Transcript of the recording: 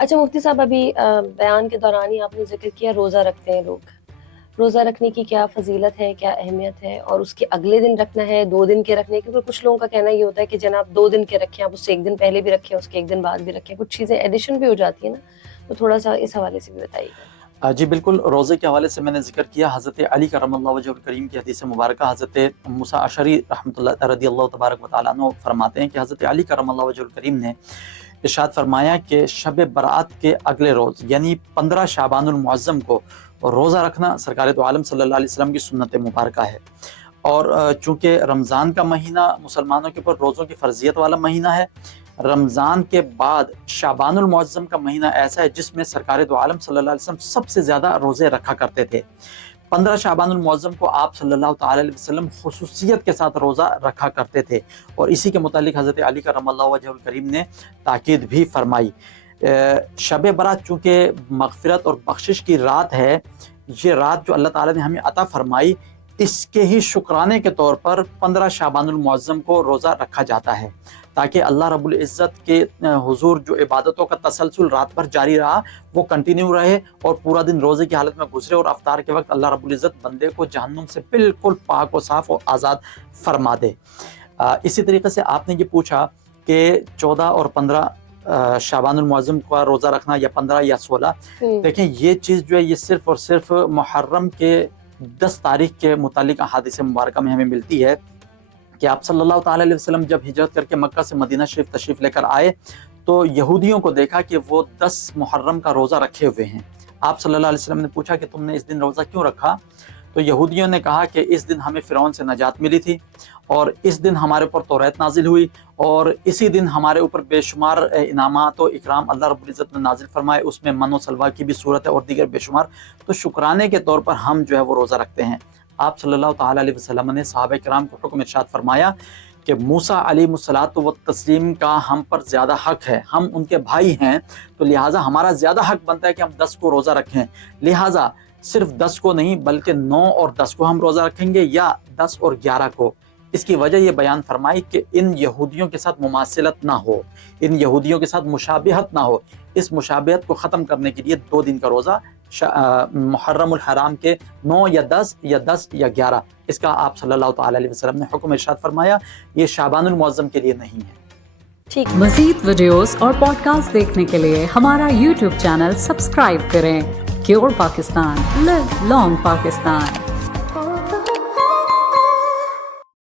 اچھا مفتی صاحب، ابھی بیان کے دوران ہی آپ نے ذکر کیا روزہ رکھتے ہیں لوگ، روزہ رکھنے کی کیا فضیلت ہے، کیا اہمیت ہے، اور اس کے اگلے دن رکھنا ہے، 2 دن کے رکھنے، کیونکہ کچھ لوگوں کا کہنا یہ ہوتا ہے کہ جناب 2 دن کے رکھیں، آپ اس سے 1 دن پہلے بھی رکھیں، اس کے 1 دن بعد بھی رکھیں، کچھ چیزیں ایڈیشن بھی ہو جاتی ہیں نا، تو تھوڑا سا اس حوالے سے بھی بتائیے گا۔ جی بالکل، روزے کے حوالے سے میں نے ذکر کیا، حضرت علی کرم اللہ وجہ الکریم کی حدیث مبارکہ، حضرت موسیٰ اشعری رحمۃ اللہ رضی اللہ تبارک و تعالیٰ عنہ فرماتے ہیں کہ حضرت علی کرم اللہ وجہ الکریم نے ارشاد فرمایا کہ شب برات کے اگلے روز یعنی 15 شعبان المعظم کو روزہ رکھنا سرکار دو عالم صلی اللہ علیہ وسلم کی سنت مبارکہ ہے، اور چونکہ رمضان کا مہینہ مسلمانوں کے اوپر روزوں کی فرضیت والا مہینہ ہے، رمضان کے بعد شعبان المعظم کا مہینہ ایسا ہے جس میں سرکار دو عالم صلی اللہ علیہ وسلم سب سے زیادہ روزے رکھا کرتے تھے۔ 15 شعبان المعظم کو آپ صلی اللہ تعالی علیہ وسلم خصوصیت کے ساتھ روزہ رکھا کرتے تھے، اور اسی کے متعلق حضرت علی کرم اللہ وجہ الکریم نے تاکید بھی فرمائی۔ شب برات چونکہ مغفرت اور بخشش کی رات ہے، یہ رات جو اللہ تعالیٰ نے ہمیں عطا فرمائی، اس کے ہی شکرانے کے طور پر 15 شعبان المعظم کو روزہ رکھا جاتا ہے، تاکہ اللہ رب العزت کے حضور جو عبادتوں کا تسلسل رات بھر جاری رہا وہ کنٹینیو رہے، اور پورا دن روزے کی حالت میں گزرے، اور افطار کے وقت اللہ رب العزت بندے کو جہنم سے بالکل پاک و صاف و آزاد فرما دے۔ اسی طریقے سے آپ نے یہ پوچھا کہ 14 اور 15 شعبان المعظم کا روزہ رکھنا، یا 15 یا 16، دیکھیں یہ چیز جو ہے یہ صرف اور صرف محرم کے 10 تاریخ کے متعلق احادیث مبارکہ میں ہمیں ملتی ہے کہ آپ صلی اللہ تعالی علیہ وسلم جب ہجرت کر کے مکہ سے مدینہ شریف تشریف لے کر آئے تو یہودیوں کو دیکھا کہ وہ 10 محرم کا روزہ رکھے ہوئے ہیں۔ آپ صلی اللہ علیہ وسلم نے پوچھا کہ تم نے اس دن روزہ کیوں رکھا؟ تو یہودیوں نے کہا کہ اس دن ہمیں فرعون سے نجات ملی تھی، اور اس دن ہمارے اوپر توریت نازل ہوئی، اور اسی دن ہمارے اوپر بے شمار انعامات و اکرام اللہ رب العزت نے نازل فرمائے، اس میں من و سلوہ کی بھی صورت ہے اور دیگر بے شمار، تو شکرانے کے طور پر ہم جو ہے وہ روزہ رکھتے ہیں۔ آپ صلی اللہ تعالی علیہ وسلم نے صحابہ کرام کو حکم ارشاد فرمایا کہ موسیٰ علیہ الصلوۃ والتسلیم کا ہم پر زیادہ حق ہے، ہم ان کے بھائی ہیں، تو لہٰذا ہمارا زیادہ حق بنتا ہے کہ ہم 10 کو روزہ رکھیں، لہٰذا صرف 10 کو نہیں بلکہ 9 اور 10 کو ہم روزہ رکھیں گے، یا 10 اور 11 کو۔ اس کی وجہ یہ بیان فرمائی کہ ان یہودیوں کے ساتھ مماثلت نہ ہو، ان یہودیوں کے ساتھ مشابہت نہ ہو، اس مشابہت کو ختم کرنے کے لیے 2 دن کا روزہ محرم الحرام کے 9 یا 10 یا 10 یا 11، اس کا آپ صلی اللہ تعالی علیہ وسلم نے حکم ارشاد فرمایا، یہ شعبان المعظم کے لیے نہیں ہے۔ مزید ویڈیوز اور پوڈ کاسٹ دیکھنے کے لیے ہمارا یوٹیوب چینل سبسکرائب کریں۔ کیور پاکستان، لیو لانگ پاکستان۔